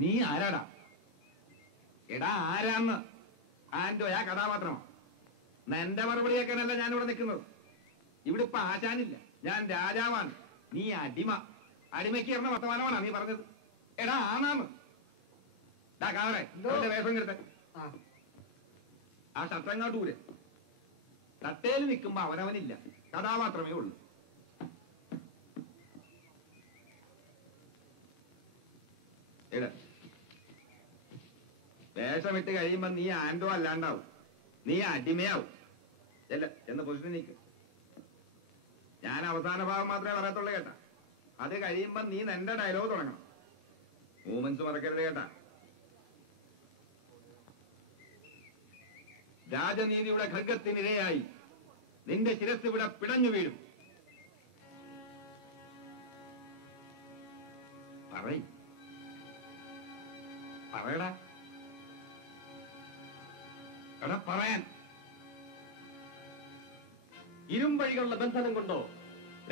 നീ ആരാടാ? എടാ ആരാന്ന്? ആന്റോയാ കഥാപാത്രമോ? എന്റെ മറുപടി കേൾക്കാനല്ല ഞാനിവിടെ നിൽക്കുന്നത്. ഇവിടെ ഇപ്പൊ ആശാനില്ല, ഞാൻ രാജാവാണ്. നീ അടിമ. അടിമയ്ക്ക് ഇറന്ന വർത്തമാനമാണോ നീ പറഞ്ഞത്? എടാ ആണാന്ന്. കാവറെ വേഷം കെടുത്ത ആ ഷർട്ടങ്ങോട്ടൂര്. തട്ടേല് നിൽക്കുമ്പോ അവനവനില്ല, കഥാപാത്രമേ ഉള്ളൂ. വേഷമിട്ട് കഴിയുമ്പോ നീ ആൻഡോ അല്ലാണ്ടാവും, നീ അടിമയാവും. എന്ന് പൊസിഷൻ നിൽക്കും. ഞാൻ അവസാന ഭാഗം മാത്രമേ പറയത്തുള്ളൂ കേട്ടാ. അത് കഴിയുമ്പോ നീ നിന്റെ ഡയലോഗ് തുടങ്ങണം. മൂമെന്റ്സ് മറക്കരുത് കേട്ടാ. രാജനീതിയുടെ ഖഡ്ഗത്തിനിരയായി നിന്റെ ശിരസ് ഇവിടെ പിടഞ്ഞു വീഴും. പറയടാ, എടാ പറയാൻ. ഇരുമ്പഴികളുടെ ബന്ധനം കൊണ്ടോ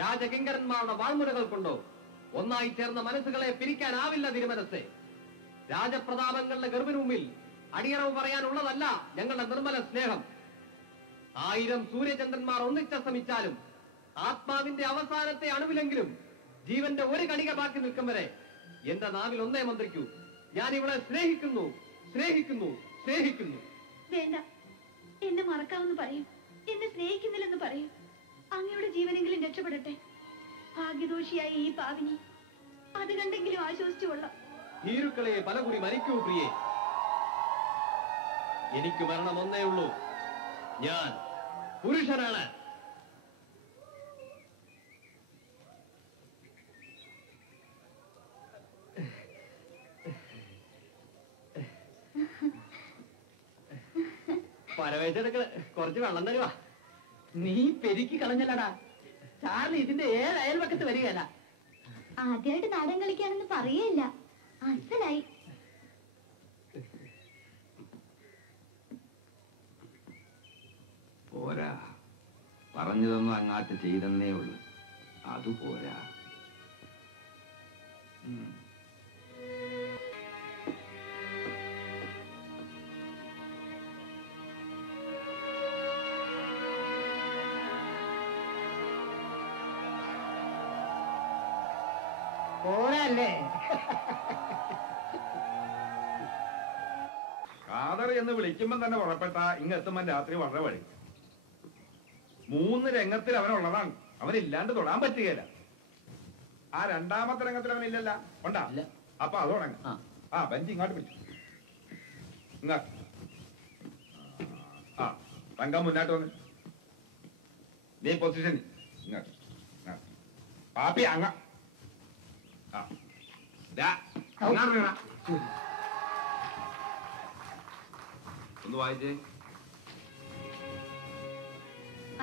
രാജകിങ്കരന്മാരുടെ വാൾമുനകൾ കൊണ്ടോ ഒന്നായി ചേർന്ന മനസ്സുകളെ പിരിക്കാനാവില്ല തിരുമനസ്സെ. രാജപ്രതാപങ്ങളുടെ ഗർഭിന് മുമ്പിൽ അടിയറവ് പറയാനുള്ളതല്ല ഞങ്ങളുടെ നിർമ്മല സ്നേഹം. 1000 സൂര്യചന്ദ്രന്മാർ ഒന്നിച്ചസ്തമിച്ചാലും ആത്മാവിന്റെ അവസാനത്തെ അണുവിലെങ്കിലും ജീവന്റെ ഒരു കണിക ബാക്കി നിൽക്കും വരെ എന്റെ നാവിൽ ഒന്നേ മന്ത്രിക്കൂ: ഞാൻ ഇവളെ സ്നേഹിക്കുന്നു, സ്നേഹിക്കുന്നു, സ്നേഹിക്കുന്നു. വേണ്ട, എന്നെ മറക്കാമെന്ന് പറയും, എന്നെ സ്നേഹിക്കുന്നില്ലെന്ന് പറയും. അങ്ങയുടെ ജീവനെങ്കിലും രക്ഷപ്പെടട്ടെ. ഭാഗ്യദോഷിയായ ഈ പാവിനി അത് കണ്ടെങ്കിലും ആശ്വസിച്ചു കൊള്ളാം. ഭീരുക്കളെ പലകുറി മരിക്കൂ പ്രിയേ. എനിക്ക് മരണം ഒന്നേ ഉള്ളൂ, ഞാൻ പുരുഷനാണ്. പരവേശെടുക്കള് കുറച്ച് വെള്ളം തരുവാ. നീ പെരുക്കി കളഞ്ഞല്ലടാ. ചാർലി ഇതിന്റെ അയൽപക്കത്ത് വരികയല്ല. ആദ്യമായിട്ട് നാടൻ കളിക്കാണെന്ന് പറയല്ല, അസലായി. പോരാ, പറഞ്ഞതൊന്നും അങ്ങാട്ട് ചെയ്തെന്നേ ഉള്ളു, അതുപോരാ. പോരല്ലേ കാതർ എന്ന് വിളിക്കുമ്പോ തന്നെ പുറപ്പെട്ട ഇങ്ങെത്തുമ്പോ രാത്രി വളരെ വഴി. 3 രംഗത്തിൽ അവനുള്ളതാണ്, അവനില്ലാണ്ട് തൊടാൻ പറ്റുകയില്ല. ആ 2ാമത്തെ രംഗത്തിൽ അവനില്ലല്ല, ഉണ്ടാ? അപ്പൊ അത് തുടങ്ങാം. ആ ബെഞ്ച് ഇങ്ങോട്ട് പിടിച്ചു. ഇങ്ങോട്ട് ആ തങ്കം മുന്നോട്ട് വന്ന് നീ പൊസിഷൻ ഇങ്ങോട്ട്. പാപ്പി അങ്ങ ഒന്ന് വായിച്ചേ.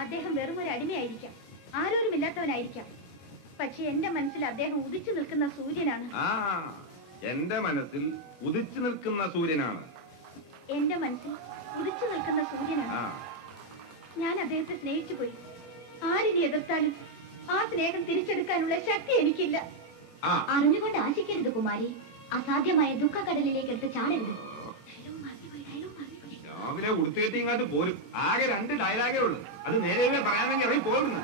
അദ്ദേഹം വെറും ഒരു അടിമയായിരിക്കാം, ആരോരുമില്ലാത്തവനായിരിക്കാം. പക്ഷെ എന്റെ മനസ്സിൽ അദ്ദേഹം ഉദിച്ചു നിൽക്കുന്ന സൂര്യനാണ്. എന്റെ മനസ്സിൽ ഉദിച്ചു നിൽക്കുന്ന സൂര്യനാണ്. എന്റെ മനസ്സിൽ ഉദിച്ചു നിൽക്കുന്ന സൂര്യനാണ്. ഞാൻ അദ്ദേഹത്തെ സ്നേഹിച്ചു പോയി. ആരിനെ എതിർത്താലും ആ സ്നേഹം തിരിച്ചെടുക്കാനുള്ള ശക്തി എനിക്കില്ല. അറിഞ്ഞുകൊണ്ട് ആശിക്കരുത് കുമാരി. അസാധ്യമായ ദുഃഖക്കടലിലേക്ക് എടുത്ത് ചാടരുത്. രാവിലെ ഉടുത്തേറ്റി ഇങ്ങോട്ട് പോരും. ആകെ 2 ഡയലോഗേ ഉള്ളു, അത് നേരെ പറയാനെങ്കിൽ ഇറങ്ങി പോകുന്നു.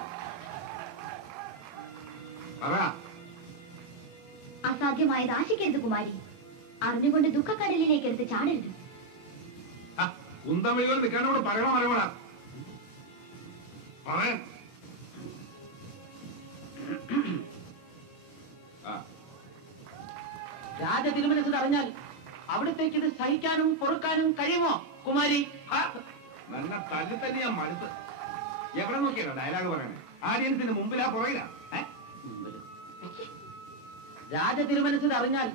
അസാധ്യമായത് ആശിക്കരുത് കുമാരി. അറിഞ്ഞുകൊണ്ട് ദുഃഖക്കടലിലേക്ക് എടുത്ത് ചാടരുത്. കുന്തമിഴികൾ നിൽക്കാനോട് പറയണോ അറിയണ പറയാൻ. രാജ തിരുമനസ് അറിഞ്ഞാൽ അവിടത്തേക്ക് ഇത് സഹിക്കാനും പൊറുക്കാനും കഴിയുമോ കുമാരി? നല്ല തല്ലി തന്നെ ഞാൻ മടുത്ത്. എവിടെ നോക്കിയാലോ ഡയലോഗ് പറയണേ? ആഡിയൻസിന് മുമ്പിലാ പുറകിലാ? രാജ തിരുമനസ് അറിഞ്ഞാൽ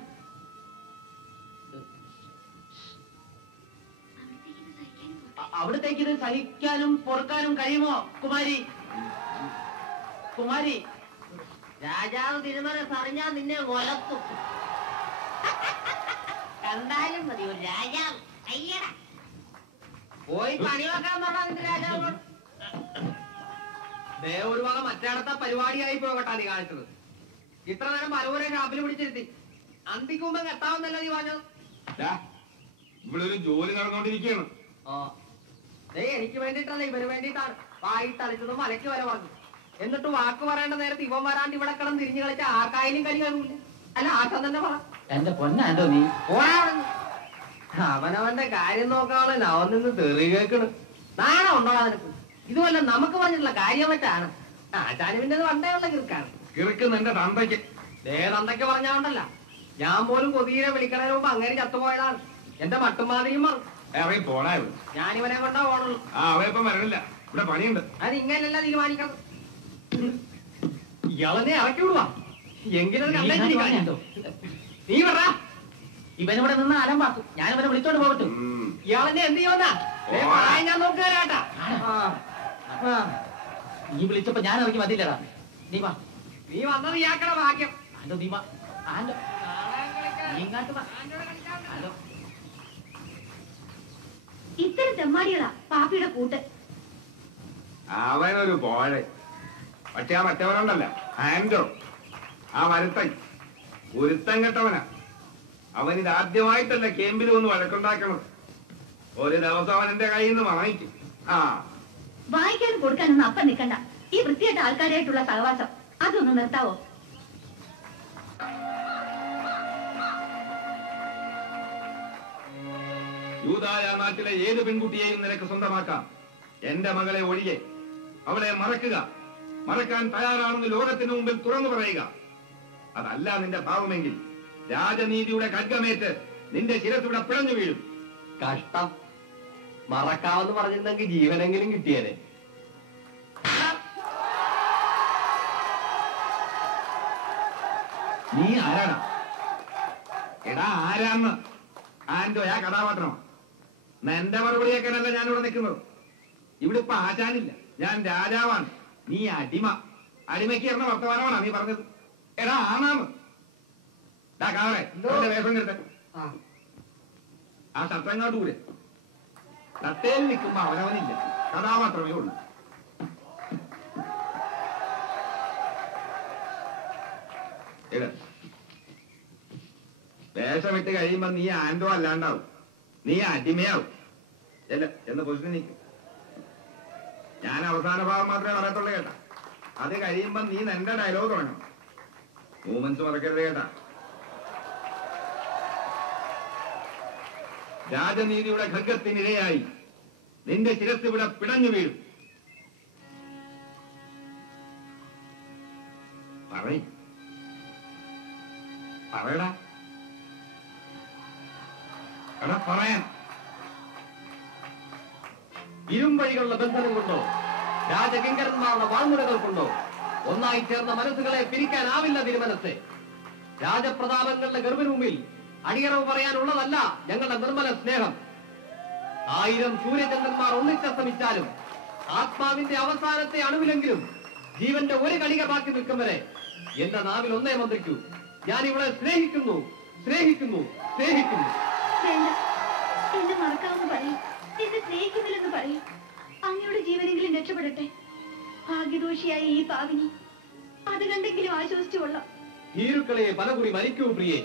അവിടത്തേക്ക് ഇത് സഹിക്കാനും പൊറുക്കാനും കഴിയുമോ കുമാരി? കുമാരി, രാജാവ് തിരുമനസ് അറിഞ്ഞാൽ നിന്നെ കൊലത്തും. കണ്ടാലും മതി ഒരു രാജാവ്. അയ്യടാ, പോയി പണി വെക്കാൻ പറഞ്ഞ രാജാവ് ഒരു വക മറ്റേടത്തെ പരിപാടിയായി പോകട്ടാ നീ കാണിച്ചത്. ഇത്ര നേരം പലവരെ ഷാപ്പിൽ പിടിച്ചിരുത്തി അന്തിക്കുമ്പോ കെട്ടാവുന്നല്ലോ നീ പറഞ്ഞത്. ഇവിടെ ഒരു ജോലി നടന്നുകൊണ്ടിരിക്കുകയാണ്. എനിക്ക് വേണ്ടിട്ടല്ല, ഇവന് വേണ്ടിയിട്ടാണ്. വായിട്ട് അളിച്ചതും മലയ്ക്ക് വരെ പറഞ്ഞു. എന്നിട്ട് വാക്ക് പറയേണ്ട നേരത്ത് ഇവൻ വരാണ്ട് ഇവിടെ കിടന്ന് തിരിഞ്ഞു കളിച്ച ആർക്കായാലും കലി കയറൂല. അല്ല, ആക്കം തന്നെ പറ. എന്റെ പൊന്നാണ്ടോ നീ അവനവന്റെ കാര്യം നോക്കാണല്ലോ അവൻ നിന്ന് തെറി കേൾക്കണ്. നാണം ഉണ്ടോടാ നിനക്ക്? ഇതുമല്ല നമുക്ക് പറഞ്ഞിട്ടുള്ള കാര്യം മറ്റാണ്. ആചാര്യവിന്റെ പണ്ടേ ഉള്ള കിറുക്കാണ്. കിറുക്ക് നിന്റെ തന്തയ്ക്ക്. തന്തയ്ക്ക് പറഞ്ഞാണ്ടല്ല, ഞാൻ പോലും കൊതിയെ വിളിക്കണതിന് മുമ്പ് അങ്ങനെ ചത്തുപോയതാണ്. എന്റെ മട്ടുമാതിരിയും അവൻ പോണായത്. ഞാനിവനെ കൊണ്ടാ പോണുള്ളൂ. അവയപ്പം വരണില്ല, ഇവിടെ പണിയുണ്ട്. അത് ഇങ്ങനെയല്ല തീരുമാനിക്കണം. ഇയാളെന്നെ ഇറക്കി വിടുവാ. എങ്കിലും നീ പറ. ഇവനിവിടെ നിന്ന് അലം പാത്തു. ഞാൻ ഇവനെ വിളിച്ചോണ്ട് പോകട്ടു. ഇയാളെന്നെ എന്ത് ചെയ്യുന്ന ഞാൻ നോക്കുകയാട്ടാ. നീ വിളിച്ചപ്പോ ഞാൻ ഇറങ്ങി മതിയില്ലടാ. നീ വാ. നീ വന്നത് ഇയാക്കട ഭാഗ്യം. ആണ്ടോ നീ വാ. ആണ്ടോ ഇങ്ങോട്ട് വാ. ആണ്ടോ ഇത്തരം തെമ്മാടികളാ പാപ്പിയുടെ കൂട്ട്. അവനൊരു പോഴെ. പക്ഷെ ആ മറ്റവനുണ്ടല്ല, ആൻഡോ, ആ വരുത്തൻ ഒരുത്തൻ കെട്ടവനാ. അവനിത് ആദ്യമായിട്ടല്ല ക്യാമ്പിൽ ഒന്ന് വഴക്കുണ്ടാക്കണം. ഒരു ദിവസം അവൻ എന്റെ കയ്യിൽ നിന്ന് വാങ്ങിക്കും. വാങ്ങിക്കാനും കൊടുക്കാനൊന്നും അപ്പം നിൽക്കണ്ട. ഈ വൃത്തിയായിട്ട ആൾക്കാരായിട്ടുള്ള സഹവാസം അതൊന്ന് നിർത്താവോ? യൂദായ നാട്ടിലെ ഏത് പെൺകുട്ടിയെയും നിനക്ക് സ്വന്തമാക്കാം, എന്റെ മകളെ ഒഴികെ. അവളെ മറക്കുക. മറക്കാൻ തയ്യാറാണെന്ന് ലോകത്തിന് മുമ്പിൽ തുറന്നു പറയുക. അതല്ല നിന്റെ ഭാവമെങ്കിൽ രാജനീതിയുടെ ഖഡ്ഗമേറ്റ് നിന്റെ ശിരസിവിടെ പിഴഞ്ഞു വീഴും. കഷ്ടം. മറക്കാമെന്ന് പറഞ്ഞിരുന്നെങ്കിൽ ജീവനെങ്കിലും കിട്ടിയേനെ. നീ ആരാടാ? എടാ ആരാന്ന്? ആൻഡോയാ കഥാപാത്രമാണ്. എന്റെ മറുപടി കേൾക്കാനല്ല ഞാനിവിടെ നിൽക്കുന്നത്. ഇവിടെ ഇപ്പൊ ആചാനില്ല, ഞാൻ രാജാവാണ്. നീ അടിമ. അടിമയ്ക്ക് ഇറങ്ങുന്ന വർത്തമാനമാണോ നീ പറഞ്ഞത്? എടാ ആണാന്ന്. വേഷം കെടുത്ത ആ ഷർട്ടങ്ങോട്ട് കൂടെ. തട്ടയിൽ നിൽക്കുമ്പോ അവനവനില്ല, കഥാപാത്രമേ ഉള്ളൂ. വേഷമിട്ട് കഴിയുമ്പോ നീ ആൻഡോ അല്ലാണ്ടാവും, നീ അടിമയാവും. എന്ന് പൊസിഷൻ നിൽക്കും. ഞാൻ അവസാന ഭാഗം മാത്രമേ പറയത്തുള്ളൂ കേട്ടാ. അത് കഴിയുമ്പോ നീ നിന്റെ ഡയലോഗ് തുടങ്ങണം. മൂമെന്റ്സ് മറക്കരുത് കേട്ടാ. രാജനീതിയുടെ ഖഡ്ഗത്തിനിരയായി നിന്റെ ശിരസ് ഇവിടെ പിടഞ്ഞു വീഴും. പറയടാ. എടാ പറയാൻ. ഇരുമ്പഴികളുടെ ബന്ധനം കൊണ്ടോ രാജകിങ്കരന്മാരുടെ വാൾമുനകൾ കൊണ്ടോ ഒന്നായി ചേർന്ന മനസ്സുകളെ പിരിക്കാനാവില്ല തിരുമനസ്സെ. രാജപ്രതാപങ്ങളുടെ ഗർഭിന് മുമ്പിൽ അടിയറവ് പറയാനുള്ളതല്ല ഞങ്ങളുടെ നിർമ്മല സ്നേഹം. 1000 സൂര്യചന്ദ്രന്മാർ ഒന്നിച്ചസ്തമിച്ചാലും ആത്മാവിന്റെ അവസാനത്തെ അണുവിലെങ്കിലും ജീവന്റെ ഒരു കണിക ബാക്കി നിൽക്കും വരെ എന്റെ നാവിൽ ഒന്നേ മന്ത്രിക്കൂ: ഞാൻ ഇവളെ സ്നേഹിക്കുന്നു, സ്നേഹിക്കുന്നു, സ്നേഹിക്കുന്നു. എന്നെ മറക്കാമെന്ന് പറയും, എന്നെ സ്നേഹിക്കുന്നില്ലെന്ന് പറയും. അങ്ങയുടെ ജീവനെങ്കിലും രക്ഷപ്പെടട്ടെ. ഭാഗ്യദോഷിയായ ഈ പാവിനി അത് കണ്ടെങ്കിലും ആശ്വസിച്ചു കൊള്ളാം. ഭീരുക്കളെ പലകുറി മരിക്കൂ പ്രിയേ.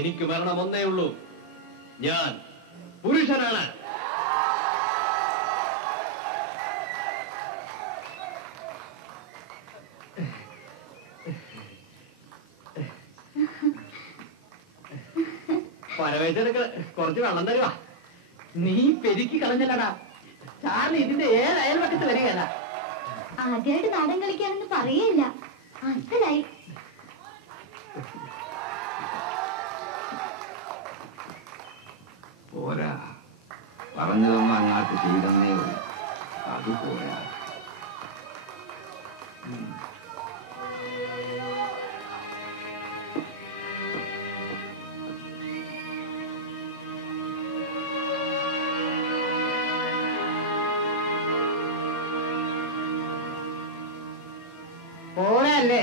എനിക്ക് മരണം ഒന്നേ ഉള്ളൂ. ഞാൻ പുരുഷനാണ്. പരവേശനക്ക് കുറച്ച് വെള്ളം തരുവാ. നീ പെരുക്കി കളഞ്ഞല്ലടാ. ചാർലി ഇതിന്റെ ഏത് അയൽവക്കത്ത് വരികയല്ല. ആദ്യമായിട്ട് നാടൻ കളിക്കാനൊന്നും പറയല്ല. അസലായി. പോരാ, പറഞ്ഞതൊന്നും അങ്ങാട്ട് ചെയ്തെന്നേ ഉള്ളൂ. അത് പോരാ. പോരല്ലേ?